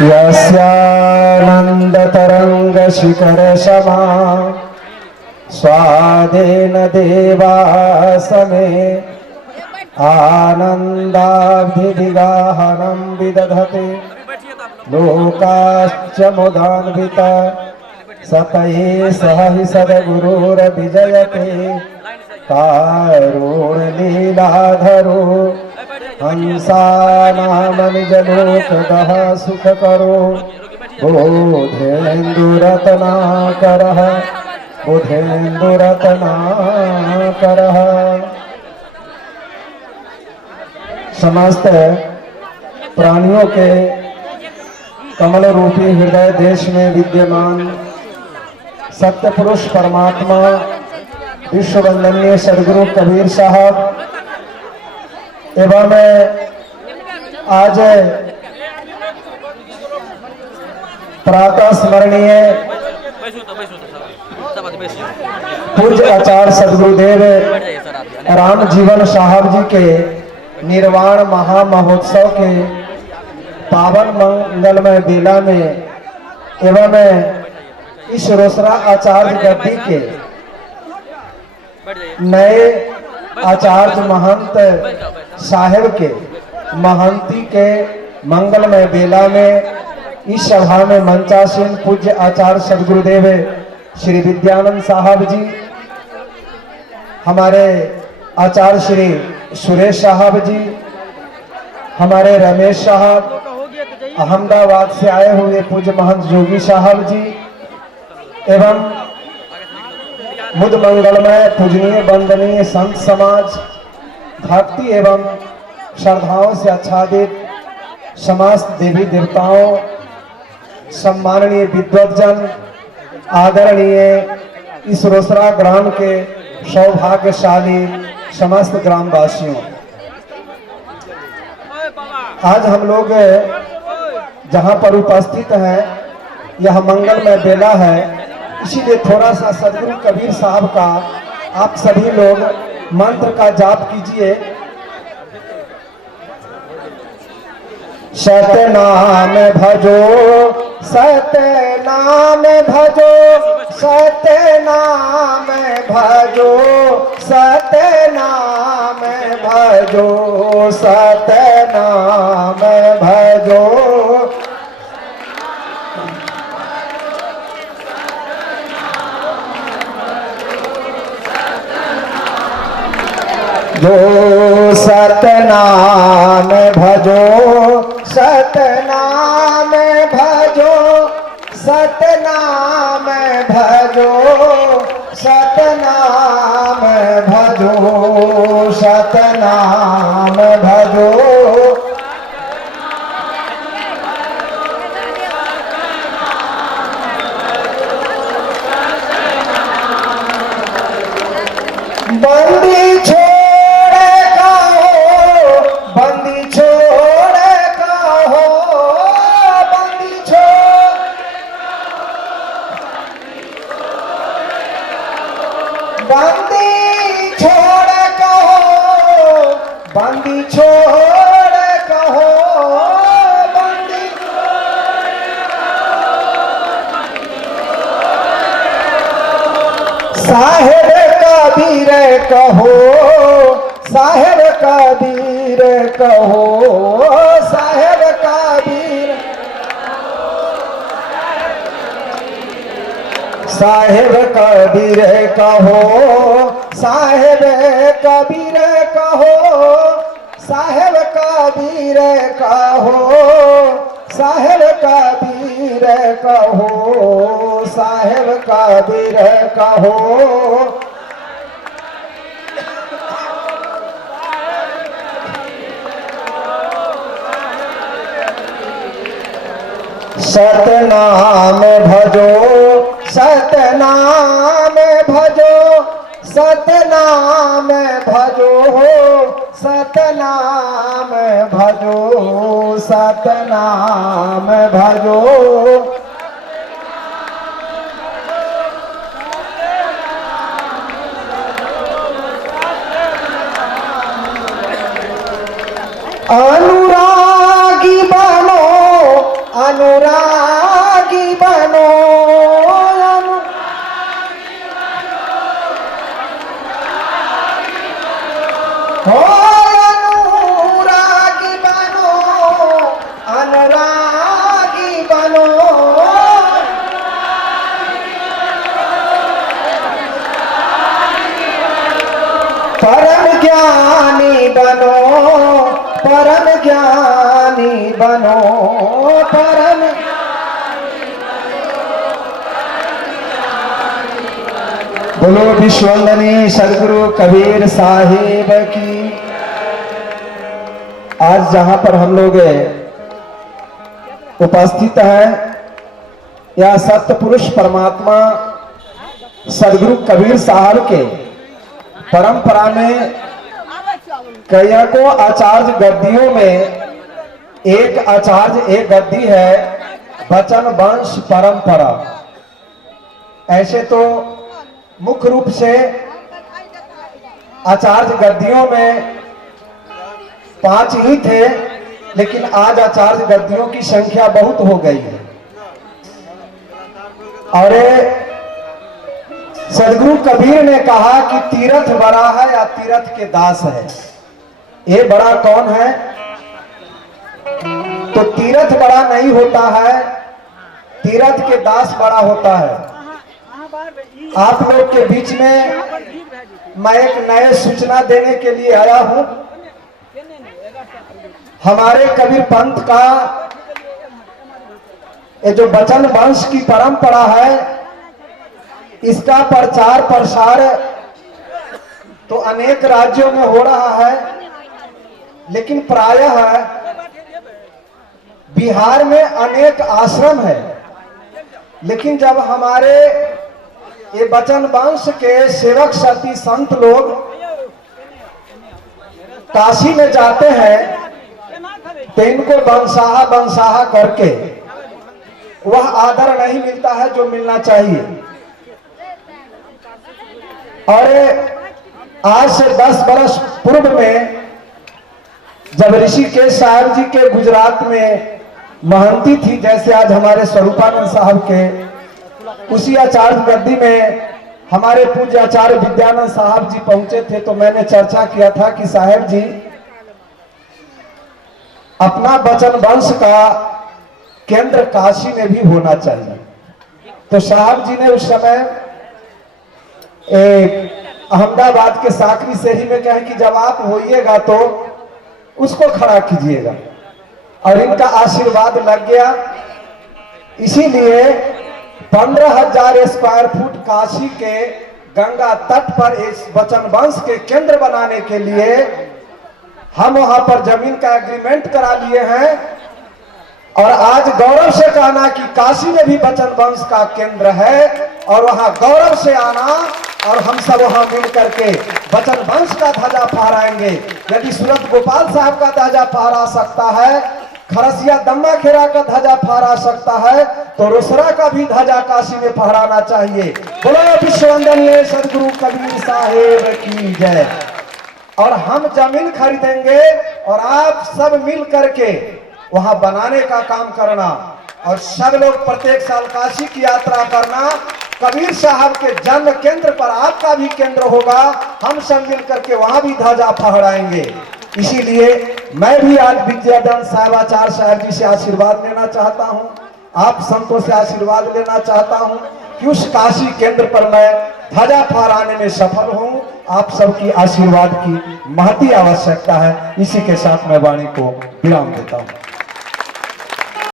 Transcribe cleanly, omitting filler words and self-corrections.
यस्यानन्दतरङ्गशिखरशमा स्वादेन देवासमे आनन्दाब्धिदिगाहनं विदधते लोकाश्च मुदान्विता सतये सह हि सद्गुरुरभिजयते कारुण्यलीलाधरो हंसानाम निजलोकदः सुखकरो बोधेन्दुरत्नाकरः बुधेन्दुरत्नाकरः। समस्त प्राणियों के कमल रूपी हृदय देश में विद्यमान सत्य पुरुष परमात्मा विश्व वंदनीय सदगुरु कबीर साहब एवं आज प्रातः स्मरणीय पूज्य आचार्य सदगुरुदेव राम जीवन साहब जी के निर्वाण महामहोत्सव के पावन मंगलमय बेला में एवं इस रोसड़ा आचार्य गद्दी के नए आचार्य महंत साहेब के महंती के मंगलमय बेला में इस सभा में मंचासीन पूज्य आचार्य सदगुरुदेव श्री विद्यानंद साहब जी, हमारे आचार्य श्री सुरेश साहब जी, हमारे रमेश साहब, अहमदाबाद से आए हुए पूज्य महंत जोगी साहब जी एवं मुद मंगलमय पूजनीय वंदनीय संत समाज, भक्ति एवं श्रद्धाओं से आच्छादित समस्त देवी देवताओं, सम्माननीय विद्वज्जन, आदरणीय इस रोसड़ा ग्राम के सौभाग्यशाली समस्त ग्रामवासियों, आज हम लोग जहां पर उपस्थित हैं यह मंगलमय बेला है, इसीलिए थोड़ा सा सदगुरु कबीर साहब का आप सभी लोग मंत्र का जाप कीजिए। सतनाम भजो सतनाम भजो सतनाम भजो सतनाम भजो सतनाम भजो जो सतनाम भजो सतनाम भजो सतनाम भजो सतनाम भजो सतनाम भजो बंदी बंदी छोड़ कहो बंदी साहेब कबीर कहो साहेब कबीर कहो साहेब कबीर साहेब कबीर कहो साहेब कबीर कहो साहेब कबीर कहो साहेब कबीर कहो साहेब कबीर कहो सतनाम भजो सतनाम भजो सतनाम भजो सतनाम भजो सतनाम भजो अनुरागी बनो अनुरागी बनो, हो अनुरागी बनो, अनुरागी बनो, परम ज्ञानी बनो, परम ज्ञानी बनो, परम बोलो विश्ववंदनी सदगुरु कबीर साहिब की। आज जहां पर हम लोग उपस्थित हैं, यह सत्य पुरुष परमात्मा सदगुरु कबीर साहब के परंपरा में कईयों आचार्य गद्दियों में एक आचार्य एक गद्दी है वचन वंश परंपरा। ऐसे तो मुख्य रूप से आचार्य गद्दियों में 5 ही थे, लेकिन आज आचार्य गद्दियों की संख्या बहुत हो गई है। और सदगुरु कबीर ने कहा कि तीर्थ बड़ा है या तीर्थ के दास है। ये बड़ा कौन है? तो तीर्थ बड़ा नहीं होता है, तीर्थ के दास बड़ा होता है। आप लोग के बीच में मैं एक नए सूचना देने के लिए आया हूं। हमारे कबीर पंथ का ये जो वचन वंश की परंपरा है, इसका प्रचार प्रसार तो अनेक राज्यों में हो रहा है, लेकिन प्रायः बिहार में अनेक आश्रम है। लेकिन जब हमारे ये वचन वंश के सेवक सती संत लोग काशी में जाते हैं तो इनको बंसाहा बंसाहा करके वह आदर नहीं मिलता है जो मिलना चाहिए। और आज से 10 वर्ष पूर्व में जब ऋषिकेश साहब जी के गुजरात में महंती थी, जैसे आज हमारे स्वरूपानंद साहब के, उसी आचार्य गद्दी में हमारे पूज्य आचार्य विद्यानंद साहब जी पहुंचे थे। तो मैंने चर्चा किया था कि साहब जी अपना वचन वंश का केंद्र काशी में भी होना चाहिए। तो साहब जी ने उस समय अहमदाबाद के साकरी शहरी में कहा कि जब आप होइएगा तो उसको खड़ा कीजिएगा, और इनका आशीर्वाद लग गया। इसीलिए 15,000 स्क्वायर फुट काशी के गंगा तट पर इस वचन वंश के केंद्र बनाने के लिए हम वहां पर जमीन का एग्रीमेंट करा लिए हैं। और आज गौरव से कहना कि काशी में भी वचन वंश का केंद्र है, और वहां गौरव से आना और हम सब वहां मिल करके वचन वंश का ध्वजा फहराएंगे। यदि सूरत गोपाल साहब का ध्वजा फहरा सकता है, खरसिया दम्मा खेरा का ध्वजा फहरा सकता है, तो रोसड़ा का भी ध्वजा काशी में फहराना चाहिए। बोलो विश्ववंदनीय सदगुरु कबीर साहेब की जय। और हम जमीन खरीदेंगे और आप सब मिल करके वहां बनाने का काम करना, और सब लोग प्रत्येक साल काशी की यात्रा करना। कबीर साहब के जन्म केंद्र पर आपका भी केंद्र होगा, हम सब मिल करके वहां भी ध्वजा फहराएंगे। इसीलिए मैं भी आज विद्याधन साहिबाचार्य साहब जी से आशीर्वाद लेना चाहता हूं, आप संतों से आशीर्वाद लेना चाहता हूं कि उस काशी केंद्र पर मैं ध्वजा फहराने में सफल हूं। आप सबकी आशीर्वाद की महती आवश्यकता है। इसी के साथ मैं वाणी को विराम देता हूं।